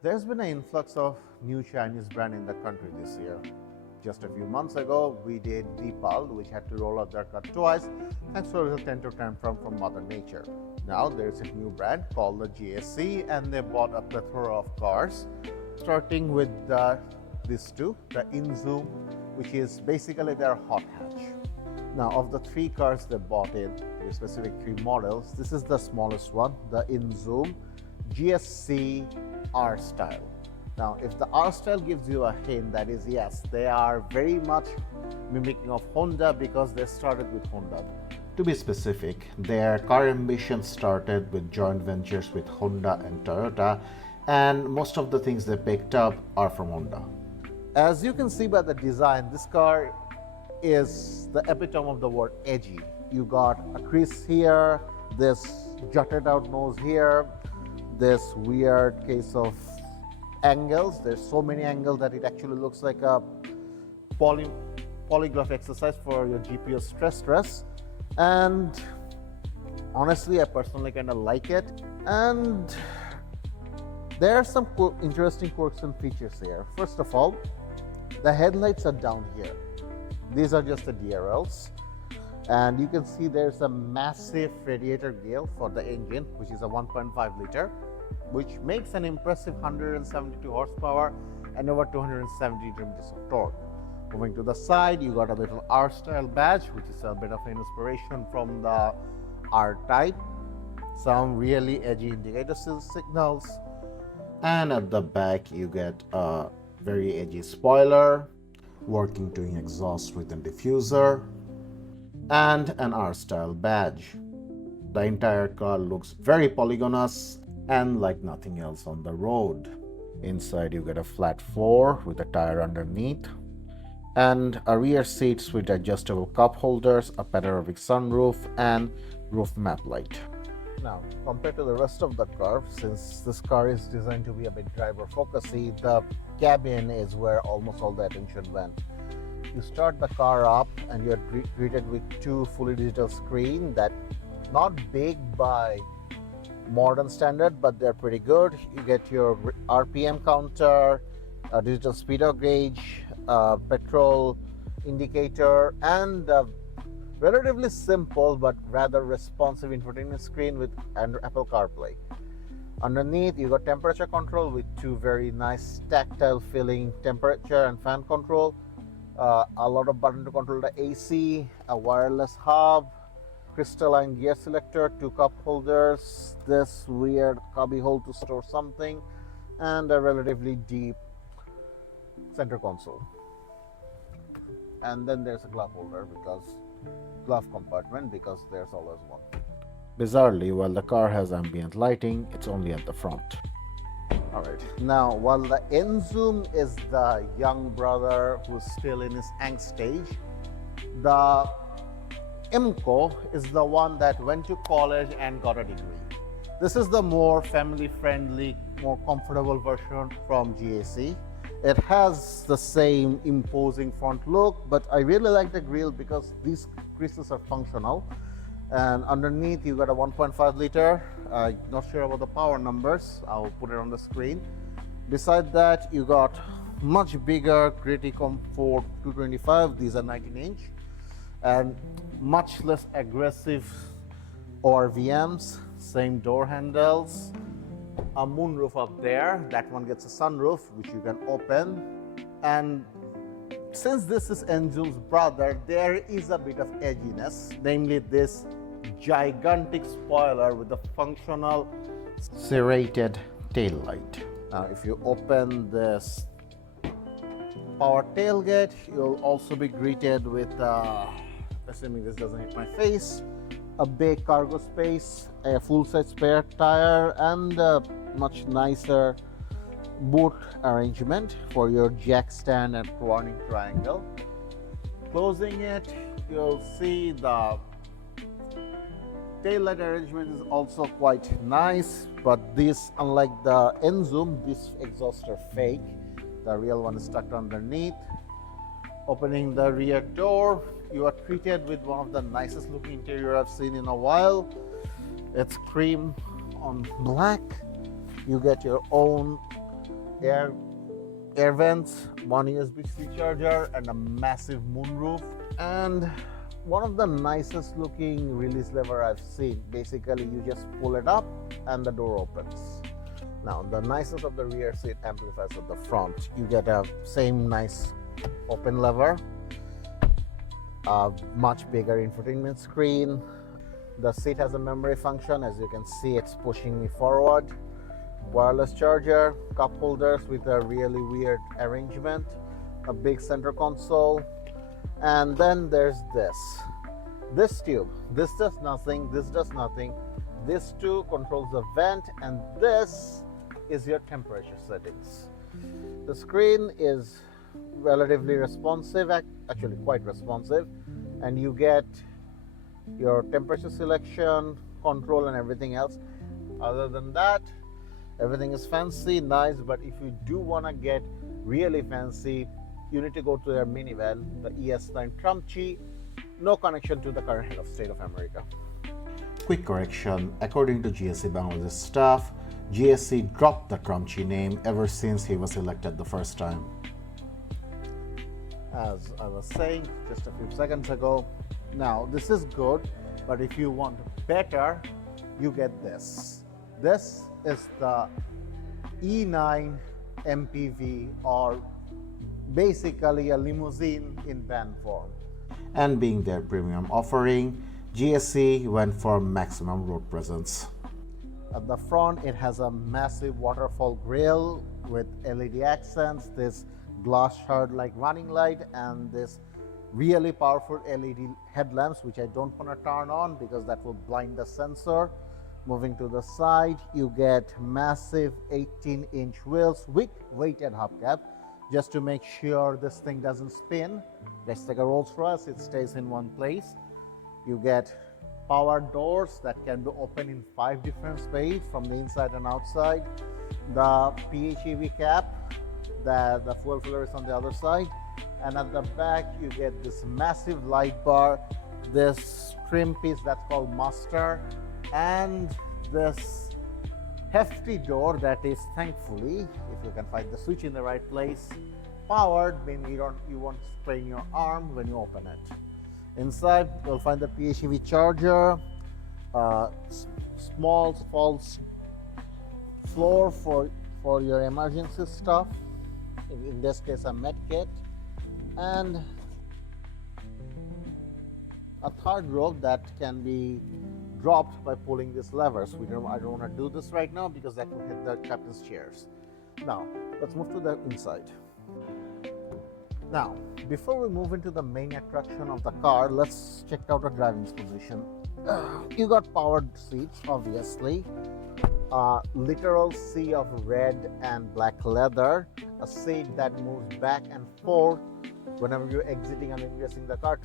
There's been an influx of new Chinese brand in the country this year. Just a few months ago, we did Deepal, which had to roll out their car twice thanks to a little tender tantrum from Mother Nature. Now there's a new brand called the GAC, and they bought a plethora of cars, starting with these two, the Enzoom, which is basically their hot hatch. Now, of the three cars they bought in, the specific three models, this is the smallest one, the Enzoom GSC R style. Now, if the R style gives you a hint, that is yes, they are very much mimicking of Honda because they started with Honda. To be specific, their car ambition started with joint ventures with Honda and Toyota, and most of the things they picked up are from Honda. As you can see by the design, this car is the epitome of the word edgy. You got a crease here, this jutted out nose here, this weird case of angles. There's so many angles that it actually looks like a polygraph exercise for your GPS stress. And honestly, I personally kind of like it. And there are some interesting quirks and features here. First of all, the headlights are down here. These are just the DRLs. And you can see there's a massive radiator gale for the engine, which is a 1.5 liter, which makes an impressive 172 horsepower and over 270 newton-meters of torque. Moving to the side, you got a little R-style badge, which is a bit of an inspiration from the R-Type. Some really edgy indicator signals. And at the back, you get a very edgy spoiler, working twin exhaust with a diffuser, and an R-style badge. The entire car looks very polygonous and like nothing else on the road. Inside you get a flat floor with a tire underneath and a rear seats with adjustable cup holders, a panoramic sunroof and roof map light. Now, compared to the rest of the car, since this car is designed to be a bit driver focusy, the cabin is where almost all the attention went. You start the car up and you're greeted with two fully digital screens that not big by modern standard, but they're pretty good. You get your RPM counter, a digital speedo gauge, petrol indicator, and a relatively simple but rather responsive infotainment screen with Apple CarPlay. Underneath, you got temperature control with two very nice tactile feeling temperature and fan control. A lot of buttons to control the AC, a wireless hub, crystalline gear selector, two cup holders, this weird cubby hole to store something, and a relatively deep center console. And then there's a glove compartment because there's always one. Bizarrely, while the car has ambient lighting, it's only at the front. Alright, now while the Enzoom is the young brother who's still in his angst stage, the Enco is the one that went to college and got a degree. This is the more family-friendly, more comfortable version from GAC. It has the same imposing front look, but I really like the grille because these creases are functional. And underneath you got a 1.5 liter, not sure about the power numbers, I'll put it on the screen. Beside that you got much bigger gritty comfort 225, these are 19-inch, and much less aggressive ORVMs, same door handles, a moonroof up there, that one gets a sunroof which you can open. And since this is Enzoom's brother, there is a bit of edginess, namely this gigantic spoiler with a functional serrated tail light. Now if you open this power tailgate, you'll also be greeted with, assuming this doesn't hit my face, a big cargo space, a full-size spare tire, and a much nicer boot arrangement for your jack stand and warning triangle. Closing it, you'll see the tail light arrangement is also quite nice, but this, unlike the Enzoom, this exhausts are fake. The real one is stuck underneath. Opening the rear door, you are treated with one of the nicest looking interior I've seen in a while. It's cream on black. You get your own air air vents, one USB-C charger, and a massive moonroof. And one of the nicest looking release lever I've seen. Basically, you just pull it up and the door opens. Now, the nicest of the rear seat amplifies at the front. You get a same nice open lever, a much bigger infotainment screen. The seat has a memory function. As you can see, it's pushing me forward. Wireless charger, cup holders with a really weird arrangement, a big center console, and then there's this tube. This does nothing, this does nothing. This too controls the vent, and this is your temperature settings. The screen is relatively responsive, actually quite responsive, and you get your temperature selection, control, and everything else. Other than that, everything is fancy, nice, but if you do want to get really fancy, you need to go to their minivan, the ES9 Triunity. No connection to the current head of state of America. Quick correction, according to GSC Bangladesh staff, GSC dropped the Triunity name ever since he was elected the first time. As I was saying just a few seconds ago, now this is good, but if you want better, you get this. This is the E9 MPV, or basically a limousine in van form. And being their premium offering, GSC went for maximum road presence. At the front, it has a massive waterfall grille with LED accents, this glass shard like running light, and this really powerful LED headlamps, which I don't want to turn on because that will blind the sensor. Moving to the side, you get massive 18-inch wheels with weighted hubcap, just to make sure this thing doesn't spin. Let's take a Rolls Royce, it stays in one place. You get power doors that can be opened in 5 different speeds from the inside and outside. The PHEV cap, the fuel filler is on the other side. And at the back, you get this massive light bar, this trim piece that's called master, and this hefty door that is, thankfully, if you can find the switch in the right place, powered, meaning you won't strain your arm when you open it. Inside, you'll find the PHEV charger, small false floor for your emergency stuff, in this case a med kit, and a third row that can be dropped by pulling these levers. I don't want to do this right now because that will hit the captain's chairs. Now, let's move to the inside. Now, before we move into the main attraction of the car, let's check out the driving position. You got powered seats, obviously. Literal sea of red and black leather, a seat that moves back and forth whenever you're exiting and ingressing the car.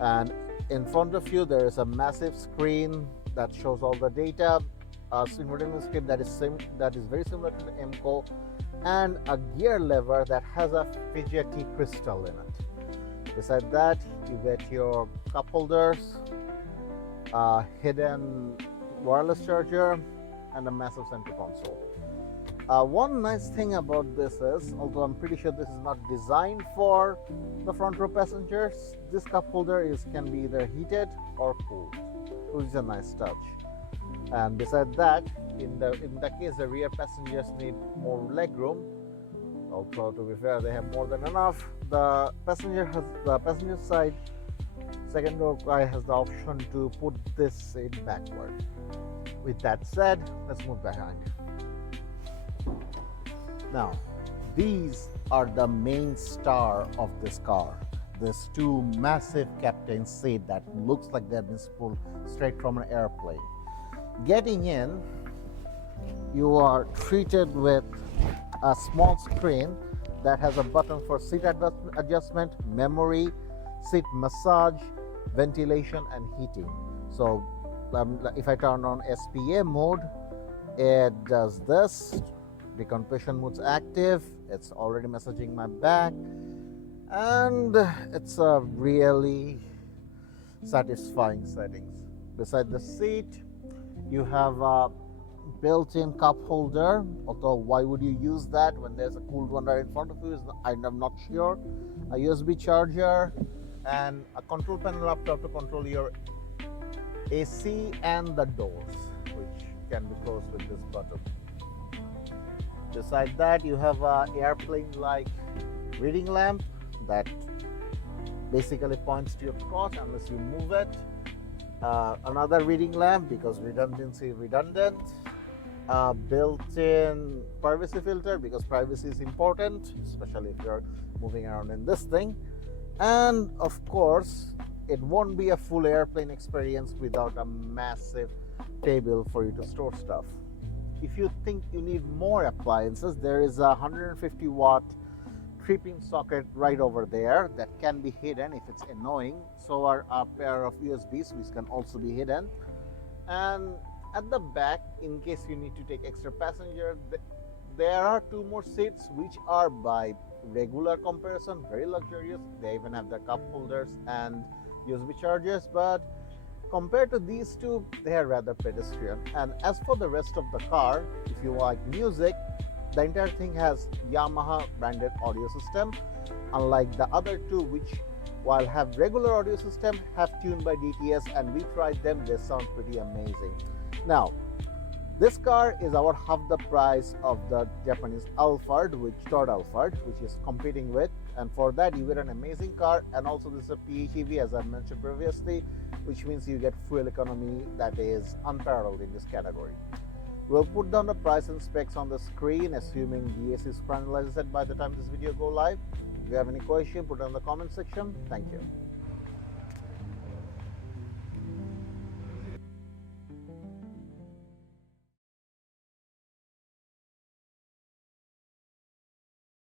And in front of you, there is a massive screen that shows all the data, a infotainment screen that is very similar to the Enco, and a gear lever that has a fidgety crystal in it. Beside that, you get your cup holders, a hidden wireless charger, and a massive center console. One nice thing about this is, although I'm pretty sure this is not designed for the front row passengers, this cup holder can be either heated or cooled, which is a nice touch. And beside that, in the case the rear passengers need more leg room, although to be fair they have more than enough, the passenger side second row guy has the option to put this seat backward. With that said, let's move behind. Now, these are the main star of this car. These two massive captain's seat that looks like they've been pulled straight from an airplane. Getting in, you are treated with a small screen that has a button for seat adjustment, memory, seat massage, ventilation, and heating. So if I turn on SPA mode, it does this. Decompression mode's active, it's already messaging my back, and it's a really satisfying settings. Beside the seat, you have a built-in cup holder, although why would you use that when there's a cooled one right in front of you, I'm not sure. A USB charger and a control panel up top to control your AC and the doors, which can be closed with this button. Beside that, you have a airplane like reading lamp that basically points to your crotch unless you move it. Another reading lamp because redundant. Built-in privacy filter because privacy is important, especially if you're moving around in this thing. And of course, it won't be a full airplane experience without a massive table for you to store stuff. If you think you need more appliances, there is a 150 watt 3-pin socket right over there that can be hidden if it's annoying. So are a pair of USBs which can also be hidden. And at the back, in case you need to take extra passenger, there are 2 more seats which are by regular comparison very luxurious. They even have the cup holders and USB chargers, but compared to these 2, they are rather pedestrian. And as for the rest of the car, if you like music, the entire thing has Yamaha branded audio system, unlike the other 2 which, while have regular audio system, have tuned by DTS, and we tried them. They sound pretty amazing. Now, this car is about half the price of the Japanese Alphard, Toyota Alphard, which is competing with, and for that you get an amazing car. And also this is a PHEV, as I mentioned previously, which means you get fuel economy that is unparalleled in this category. We'll put down the price and specs on the screen, assuming GAC is finalized by the time this video go live. If you have any question, put it in the comment section. Thank you.